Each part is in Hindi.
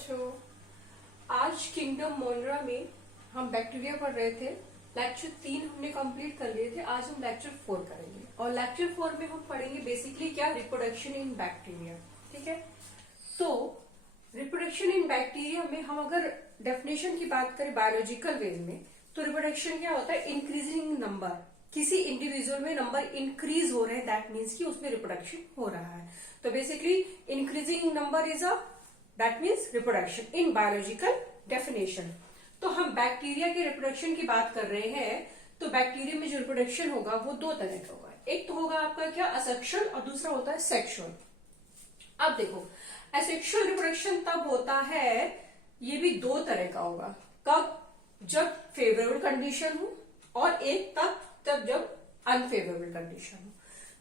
बच्चों, आज किंगडम मोनरा में हम बैक्टीरिया पढ़ रहे थे। लेक्चर 3 हमने कंप्लीट कर लिए थे। आज हम लेक्चर 4 करेंगे और लेक्चर 4 में हम पढ़ेंगे बेसिकली क्या, रिप्रोडक्शन इन बैक्टीरिया। ठीक है, तो रिप्रोडक्शन इन बैक्टीरिया में हम अगर डेफिनेशन की बात करें बायोलॉजिकल वे में, तो रिप्रोडक्शन क्या होता है, इंक्रीजिंग नंबर, किसी इंडिविजुअल में नंबर इंक्रीज हो रहे हैं, दैट मीन्स कि उसमें रिप्रोडक्शन हो रहा है। तो basically increasing number is that means reproduction in biological definition. तो हम बैक्टीरिया के रिप्रोडक्शन की बात कर रहे हैं, तो बैक्टीरिया में जो रिप्रोडक्शन होगा वो दो तरह का होगा। एक तो होगा आपका क्या, असेक्सुअल, और दूसरा होता है सेक्सुअल। अब देखो, असेक्सुअल रिप्रोडक्शन तब होता है, ये भी दो तरह का होगा। कब, जब फेवरेबल कंडीशन हो, और एक तब जब अनफेवरेबल कंडीशन हो।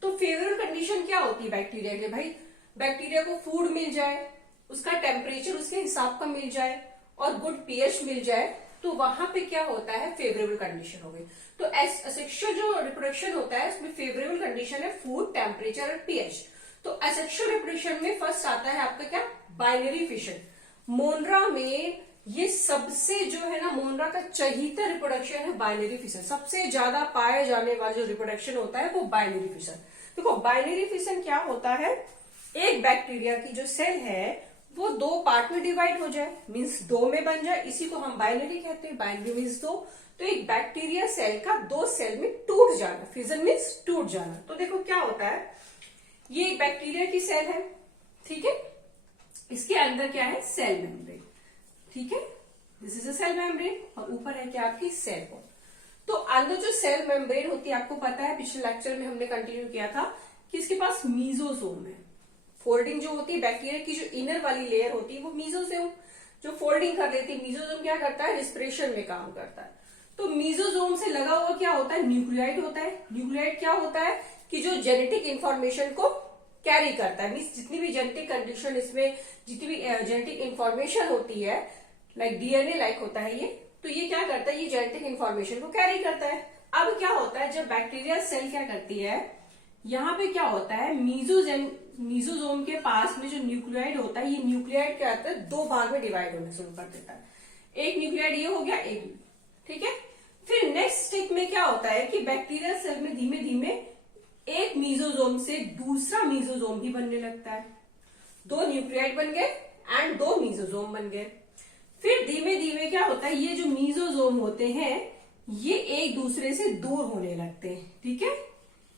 तो फेवरेबल कंडीशन क्या होती है बैक्टीरिया के लिए, भाई बैक्टीरिया को फूड मिल जाए, उसका टेम्परेचर उसके हिसाब का मिल जाए और गुड पीएच मिल जाए, तो वहां पे क्या होता है, फेवरेबल कंडीशन हो गई। तो असेक्सुअल जो रिप्रोडक्शन होता है उसमें फेवरेबल कंडीशन है फूड, टेम्परेचर और पीएच। तो असेक्सुअल रिप्रोडक्शन में फर्स्ट आता है आपका क्या, बाइनरी फिशन। मोनरा में ये सबसे जो है ना, मोनरा का चहीता रिप्रोडक्शन है बाइनरी फिशन। सबसे ज्यादा पाया जाने वाला जो रिप्रोडक्शन होता है वो बाइनरी फिशन। देखो बाइनरी फिशन क्या होता है, एक बैक्टीरिया की जो सेल है वो दो पार्ट में डिवाइड हो जाए, मीन्स दो में बन जाए, इसी को हम बाइनरी कहते हैं। बाइनरी मीन्स दो। तो एक बैक्टीरिया सेल का दो सेल में टूट जाना, फिजन मीन्स टूट जाना। तो देखो क्या होता है, ये एक बैक्टीरिया की सेल है, ठीक है, इसके अंदर क्या है, सेल मेम्ब्रेन, ठीक है, this is a cell membrane, और ऊपर है क्या आपकी सेल वॉल। तो अंदर जो सेल मेम्ब्रेन होती है, आपको पता है पिछले लेक्चर में हमने कंटिन्यू किया था कि इसके पास मीजोसोम है। फोल्डिंग जो होती है बैक्टीरिया की, जो इनर वाली लेयर होती है वो मीजोसोम जो फोल्डिंग कर देती है। मीजोसोम क्या करता है, रिस्पिरेशन में काम करता है। तो मीजोसोम से लगा हुआ क्या होता है, न्यूक्लियाइड होता है। न्यूक्लियाइड क्या होता है कि जो जेनेटिक इंफॉर्मेशन को कैरी करता है, मीन्स जितनी भी जेनेटिक कंडीशन, इसमें जितनी भी जेनेटिक इंफॉर्मेशन होती है, लाइक डीएनए लाइक होता है ये, तो ये क्या करता है, ये जेनेटिक इंफॉर्मेशन को कैरी करता है। अब क्या होता है, जब बैक्टीरिया सेल क्या करती है, यहाँ पे क्या होता है, मीजोसोम के पास में जो न्यूक्लियाइड होता है, ये न्यूक्लियाइड क्या होता है, दो भाग में डिवाइड होने शुरू कर देता है। एक न्यूक्लियाइड ये हो गया, एक, ठीक है। फिर नेक्स्ट स्टेप में क्या होता है कि बैक्टीरिया सेल में धीमे धीमे एक मीजोसोम से दूसरा मीजोसोम भी बनने लगता है। दो न्यूक्लियाइड बन गए एंड दो मीजोसोम बन गए। फिर धीमे धीमे क्या होता है, ये जो मीजोसोम होते हैं ये एक दूसरे से दूर होने लगते हैं, ठीक है,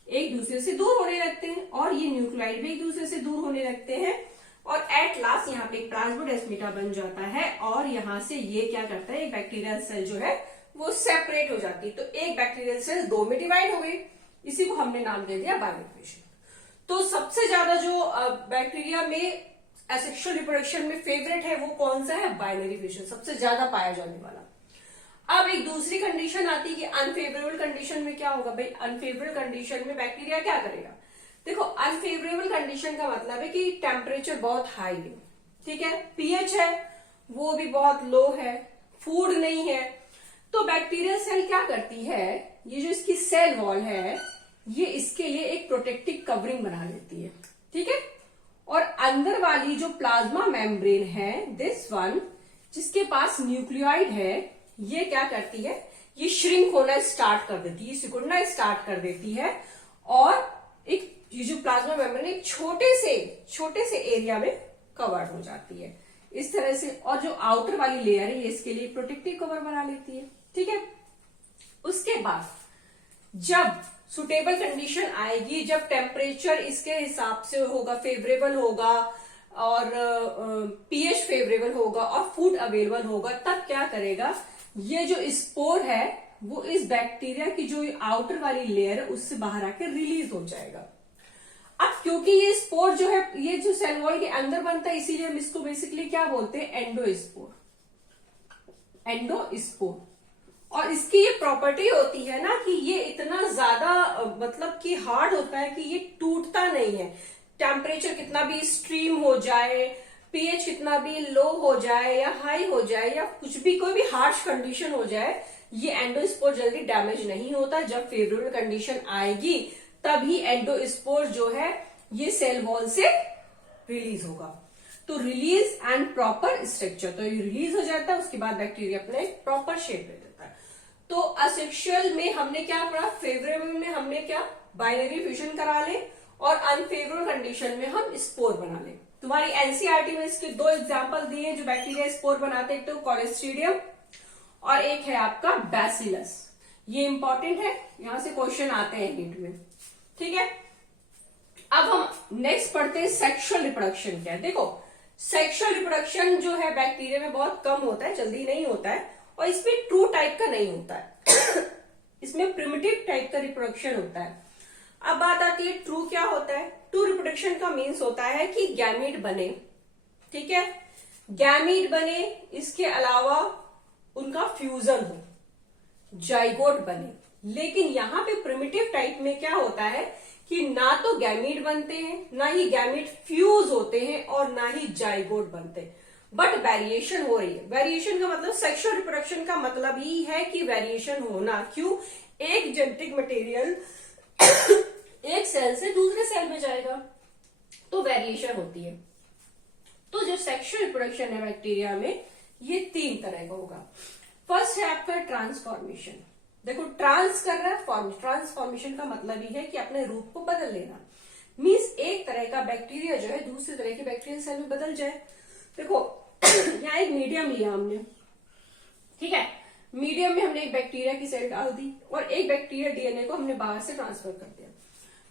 एक दूसरे से दूर होने लगते हैं, और ये न्यूक्लियाइड भी एक दूसरे से दूर होने लगते हैं, और एट लास्ट यहाँ पे एक प्लाज्मोडेस्माटा बन जाता है, और यहाँ से ये क्या करता है, एक बैक्टीरियल सेल जो है वो सेपरेट हो जाती है। तो एक बैक्टीरियल सेल दो में डिवाइड हो गई, इसी को हमने नाम दे दिया बाइनरी फिशन। तो सबसे ज्यादा जो बैक्टीरिया में एसेक्सुअल रिप्रोडक्शन में फेवरेट है वो कौन सा है, बाइनरी फिशन, सबसे ज्यादा पाया जाने वाला। अब एक दूसरी कंडीशन आती है कि अनफेवरेबल कंडीशन में क्या होगा, भाई अनफेवरेबल कंडीशन में बैक्टीरिया क्या करेगा। देखो अनफेवरेबल कंडीशन का मतलब है कि टेम्परेचर बहुत हाई है, ठीक है, पीएच है वो भी बहुत लो है, फूड नहीं है, तो बैक्टीरिया सेल क्या करती है, ये जो इसकी सेल वॉल है ये इसके लिए एक प्रोटेक्टिव कवरिंग बना लेती है, ठीक है। और अंदर वाली जो प्लाज्मा मेम्ब्रेन है, दिस वन, जिसके पास न्यूक्लियाइड है, ये क्या करती है, ये श्रिंक होना स्टार्ट कर देती है, सिकुड़ना स्टार्ट कर देती है, और एक ये जो प्लाज्मा मेम्ब्रेन एक छोटे से एरिया में कवर हो जाती है इस तरह से, और जो आउटर वाली लेयर है ये इसके लिए प्रोटेक्टिव कवर बना लेती है, ठीक है। उसके बाद जब सुटेबल कंडीशन आएगी, जब टेम्परेचर इसके हिसाब से होगा, फेवरेबल होगा, और पीएच फेवरेबल होगा, और फूड अवेलेबल होगा, तब क्या करेगा, ये जो स्पोर है वो इस बैक्टीरिया की जो आउटर वाली लेयर है उससे बाहर आकर रिलीज हो जाएगा। अब क्योंकि ये स्पोर जो है ये जो सेल वॉल के अंदर बनता है, इसीलिए हम इसको बेसिकली क्या बोलते हैं, एंडोस्पोर, एंडोस्पोर। और इसकी ये प्रॉपर्टी होती है ना कि ये इतना ज्यादा मतलब कि हार्ड होता है कि ये टूटता नहीं है। टेम्परेचर कितना भी स्ट्रीम हो जाए, पीएच कितना भी लो हो जाए या हाई हो जाए, या कुछ भी कोई भी हार्श कंडीशन हो जाए, ये एंडोस्पोर जल्दी डैमेज नहीं होता। जब फेवरेबल कंडीशन आएगी तभी एंडोस्पोर जो है ये सेल वॉल से रिलीज होगा। तो रिलीज एंड प्रॉपर स्ट्रक्चर, तो ये रिलीज हो जाता है, उसके बाद बैक्टीरिया अपने प्रॉपर शेप ले लेता है। तो असेक्सुअल में हमने क्या पढ़ा, फेवरेबल में हमने क्या बाइनरी फ्यूजन करा ले, और अनफेवरेबल कंडीशन में हम स्पोर बना ले। तुम्हारी एनसीईआरटी में इसके 2 एग्जांपल दिए हैं जो बैक्टीरिया स्पोर बनाते हैं, एक तो कॉलेस्ट्रीडियम और एक है आपका बैसिलस। ये इंपॉर्टेंट है, यहां से क्वेश्चन आते हैं नीट में, ठीक है। अब हम नेक्स्ट पढ़ते हैं सेक्सुअल रिप्रोडक्शन क्या है। देखो सेक्सुअल रिप्रोडक्शन जो है बैक्टीरिया में बहुत कम होता है, जल्दी नहीं होता है, और इसमें ट्रू टाइप का नहीं होता है इसमें प्रिमिटिव टाइप का रिप्रोडक्शन होता है। अब बात आती है ट्रू क्या होता है। ट्रू रिप्रोडक्शन का मीन्स होता है कि गैमीट बने, ठीक है, गैमीट बने, इसके अलावा उनका फ्यूजन हो, जाइगोट बने। लेकिन यहाँ पे प्रिमिटिव टाइप में क्या होता है कि ना तो गैमीट बनते हैं, ना ही गैमीट फ्यूज होते हैं, और ना ही जाइगोट बनते हैं, बट वेरिएशन हो रही है। वेरिएशन का मतलब सेक्सुअल रिप्रोडक्शन का मतलब ही है कि वेरिएशन होना। क्यों, एक जेनेटिक मटेरियल एक सेल से दूसरे सेल में जाएगा तो वेरिएशन होती है। तो जो सेक्सुअल रिप्रोडक्शन है बैक्टीरिया में, ये 3 तरह का होगा। फर्स्ट है आपका ट्रांसफॉर्मेशन। देखो ट्रांस कर रहा है, ट्रांसफॉर्मेशन का मतलब ही है कि अपने रूप को बदल लेना। मीन्स एक तरह का बैक्टीरिया जो है दूसरे तरह के बैक्टीरियल सेल में बदल जाए। देखो यहाँ एक मीडियम लिया हमने, ठीक है, मीडियम में हमने एक बैक्टीरिया की सेल डाल दी और एक बैक्टीरिया डीएनए को हमने बाहर से ट्रांसफर कर दिया।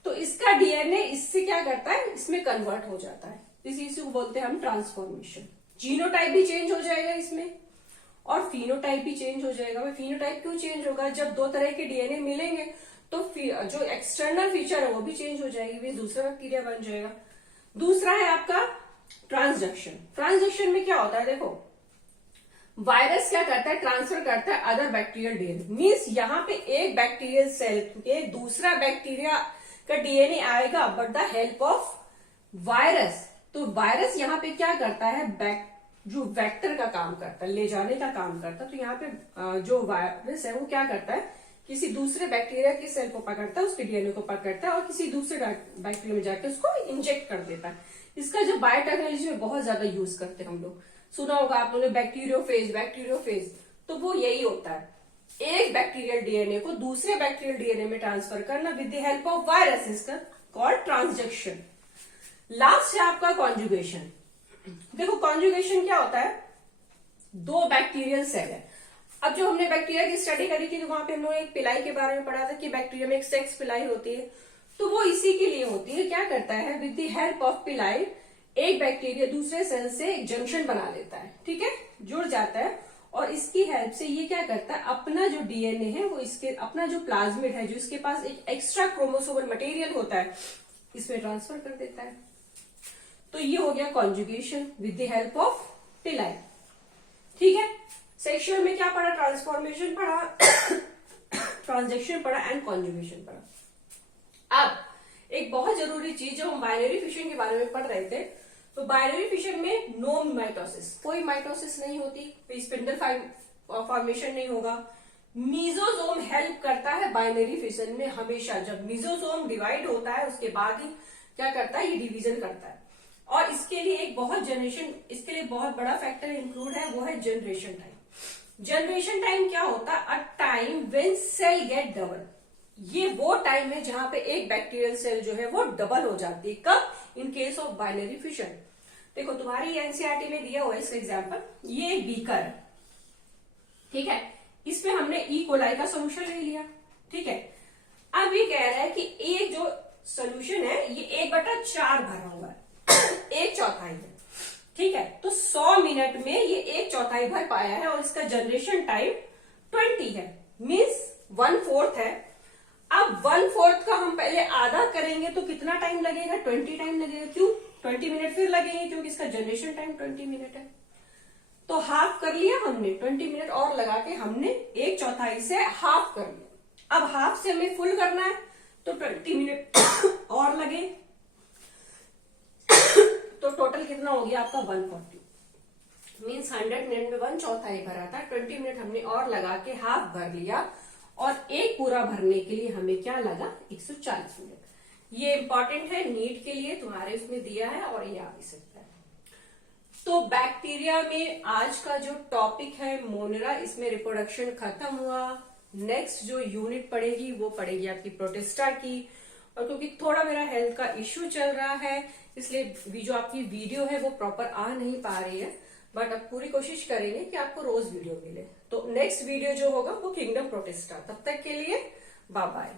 तो इसका डीएनए इससे क्या करता है, इसमें कन्वर्ट हो जाता है, इसी को बोलते हैं हम ट्रांसफॉर्मेशन। जीनोटाइप भी चेंज हो जाएगा इसमें, और फिनोटाइप भी चेंज हो जाएगा। भाई फिनोटाइप क्यों चेंज होगा, जब 2 तरह के डीएनए मिलेंगे तो जो एक्सटर्नल फीचर है वो भी चेंज हो जाएगी, वे दूसरा बैक्टीरिया बन जाएगा। दूसरा है आपका ट्रांसडक्शन। ट्रांसडक्शन में क्या होता है, देखो वायरस क्या करता है, ट्रांसफर करता है अदर बैक्टीरियल डीएनए। मीन्स यहाँ पे एक बैक्टीरियल सेल के दूसरा बैक्टीरिया का डीएनए आएगा but the help of virus. तो वायरस यहाँ पे क्या करता है, जो वेक्टर का काम करता है, ले जाने का काम करता है। तो यहाँ पे जो वायरस है वो क्या करता है, किसी दूसरे बैक्टीरिया के सेल को पकड़ता है, उसके डीएनए को पकड़ता है और किसी दूसरे बैक्टीरिया में जाकर उसको इंजेक्ट कर देता है। इसका जो बायोटेक्नोलॉजी में बहुत ज्यादा यूज करते हैं हम लोग, सुना होगा आप लोगों ने बैक्टीरियोफेज, तो वो यही होता है, एक बैक्टीरियल डीएनए को दूसरे बैक्टीरियल डीएनए में ट्रांसफर करना with the help of virus, इसका कॉल्ड ट्रांसडक्शन। लास्ट है आपका कॉन्जुगेशन। देखो कॉन्जुगेशन क्या होता है, 2 बैक्टीरियल सेल है। अब जो हमने बैक्टीरिया की स्टडी करी थी तो वहां पे हम लोगों ने एक पिलाई के बारे में पढ़ा था कि बैक्टीरिया में एक सेक्स पिलाई होती है, तो वो इसी के लिए होती है। क्या करता है, विद द हेल्प ऑफ पिलाई एक बैक्टीरिया दूसरे सेल से एक जंक्शन बना लेता है, ठीक है, जुड़ जाता है, और इसकी हेल्प से ये क्या करता है, अपना जो डीएनए है वो इसके अपना जो प्लाज्मिड है, जो इसके पास एक एक्स्ट्रा क्रोमोसोमल मटेरियल होता है, इसमें ट्रांसफर कर देता है। तो ये हो गया conjugation with the help of पिलाई, ठीक है। सेक्सुअल में क्या पढ़ा, ट्रांसफॉर्मेशन पढ़ा, ट्रांजेक्शन पढ़ा एंड कॉन्जुगेशन पढ़ा। अब एक बहुत जरूरी चीज जो हम बाइनरी फिशन के बारे में पढ़ रहे थे, तो बाइनरी फिशन में नो माइटोसिस, कोई माइटोसिस नहीं होती, स्पिंडल फॉर्मेशन नहीं होगा। मीजोजोम हेल्प करता है बाइनरी फिशन में हमेशा। जब मीजोजोम डिवाइड होता है उसके बाद ही क्या करता है, ये डिवीजन करता है। और इसके लिए एक इसके लिए बहुत बड़ा फैक्टर इंक्लूड है, वो है जनरेशन टाइम। जनरेशन टाइम क्या होता है, a time when cell get double. ये वो टाइम है जहां पे एक बैक्टीरियल सेल जो है वो डबल हो जाती है। कब, in case of binary fission. देखो तुम्हारी एनसीईआरटी में दिया हुआ है इसका एग्जांपल, ये एक बीकर है, ठीक है, इसमें हमने ई कोलाई का सोल्यूशन ले लिया, ठीक है। अब ये कह रहा है कि एक जो सोल्यूशन है ये 1/4 भरा हुआ है, 1/4 है, ठीक है। तो 100 मिनट में ये 1/4 भर पाया है और इसका जनरेशन टाइम 20 है, मीन्स 1/4 है। अब 1/4 का हम पहले आधा करेंगे तो कितना टाइम लगेगा, 20 टाइम लगेगा। क्यों, 20 मिनट फिर लगेंगे क्योंकि इसका जनरेशन टाइम 20 मिनट है। तो हाफ कर लिया हमने, 20 मिनट और लगा के हमने 1/4 से हाफ कर लिया। अब हाफ से हमें फुल करना है तो 20 मिनट और लगे, तो टोटल कितना हो गया आपका 140, मीन्स 100 मिनट में 1/4 भरा था, 20 मिनट हमने और लगा के हाफ भर लिया, और एक पूरा भरने के लिए हमें क्या लगा, 140 मिनट। ये इंपॉर्टेंट है नीट के लिए, तुम्हारे उसमें दिया है और ये आ भी सकता है। तो बैक्टीरिया में आज का जो टॉपिक है मोनेरा, इसमें रिप्रोडक्शन खत्म हुआ। नेक्स्ट जो यूनिट पड़ेगी वो पड़ेगी आपकी प्रोटिस्टा की। और क्योंकि थोड़ा मेरा हेल्थ का इश्यू चल रहा है, इसलिए जो आपकी वीडियो है वो प्रॉपर आ नहीं पा रही है, बट अब पूरी कोशिश करेंगे कि आपको रोज वीडियो मिले। तो नेक्स्ट वीडियो जो होगा वो किंगडम प्रोटिस्टा। तब तक के लिए बाय बाय।